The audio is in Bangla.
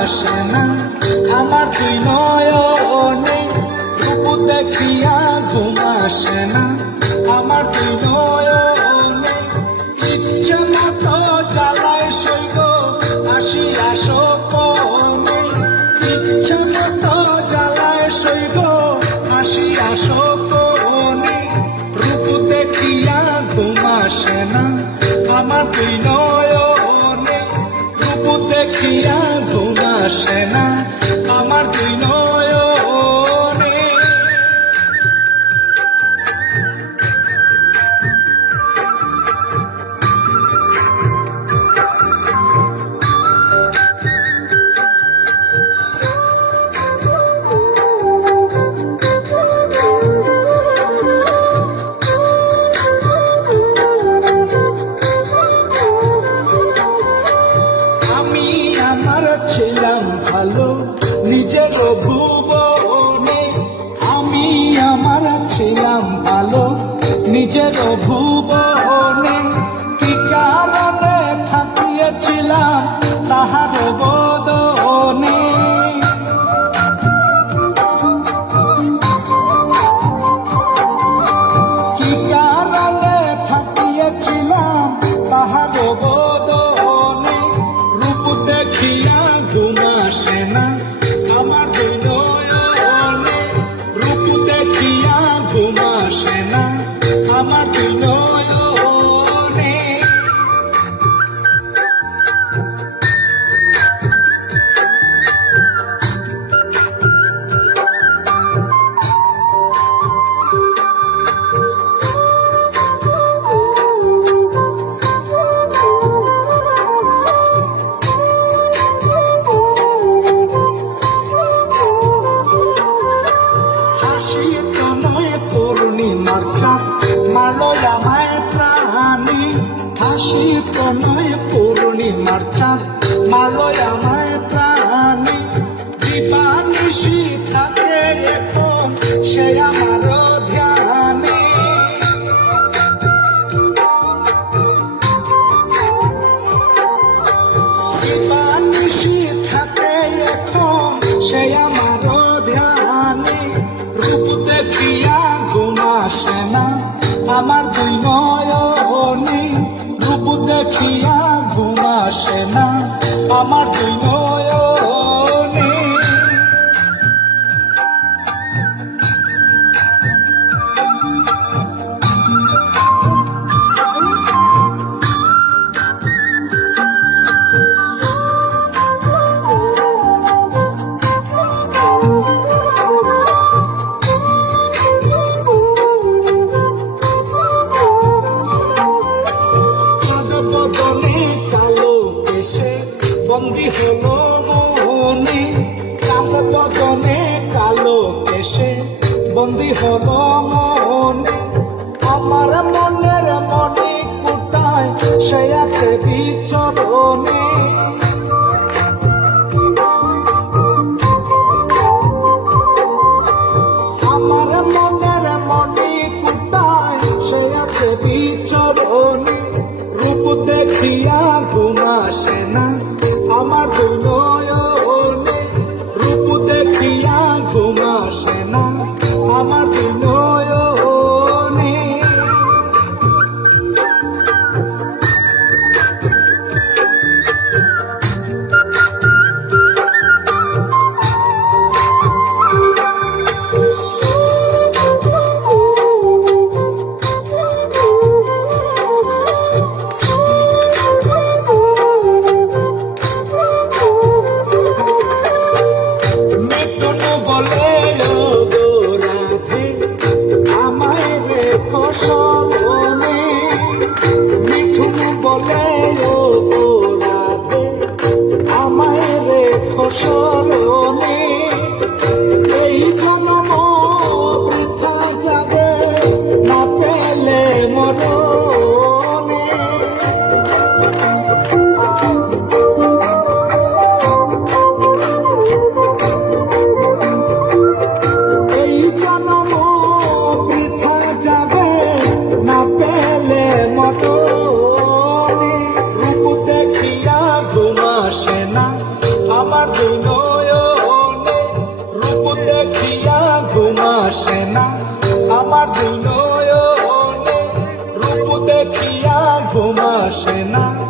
আসে না আমার দুই নয়নে, রূপ দেখিয়া ঘুম আসে না আমার দুই নয়নে। ইচ্ছা মতো জ্বালায় সইব আসিয়া সপনে, ইচ্ছা মতো জ্বালায় সইব আসিয়া সপনে। রূপ দেখিয়া ঘুম আসে না আমার দুই নয়নে, রূপ দেখিয়া ঘুম আসে না আমার দুই নয়নে। আমি আমার ছিলাম ভালো নিজের ভুবনে, আমি আমার ছিলাম ভালো নিজের ভুবনে। কি কারণে থাকিয়েছিলাম তাহার বদনে, কি কারণে থাকিয়েছিলাম তাহার বদনে। রূপ দেখিয়া ঘুম আসে না আমার দুই নয়নে, রূপ দেখিয়া ঘুম আসে না আমার দুই নয়নে। পূর্ণিমার চাঁদ মারল আমায় প্রাণী, হাসি প্রণয় পূর্ণিমার চাঁদ মারল আমায় প্রাণী। দিবানিশি থাকে এখন সে আমার ধ্যানে, দিবানিশি থাকে এখন সে আমার ধ্যানে। রূপ দেখিয়া ঘুম আসে না আমার দুই নয়নে, রূপ দেখিয়া ঘুম আসে না আমার দুই নয়নে। বন্দী হলো মনে, কাল বদনে কালো কেশে বন্দী হলো মনে। আমার মনের মনে কোটায় সে আছে বিচরণে, আমার মনের মনে কোটায় সে আছে বিচরণে। রূপ দেখিয়া ঘুম আসে না আমার দুই নয়নে, রূপ দেখিয়া ঘুম আসে না আমার দুই নয়নে। মিঠুন বলে ও রাধে আমায় রেখো স্মরণে, এই জন্ম বৃথা যাবে না পেলে মরণে। দেখিয়া ঘুম আসে না।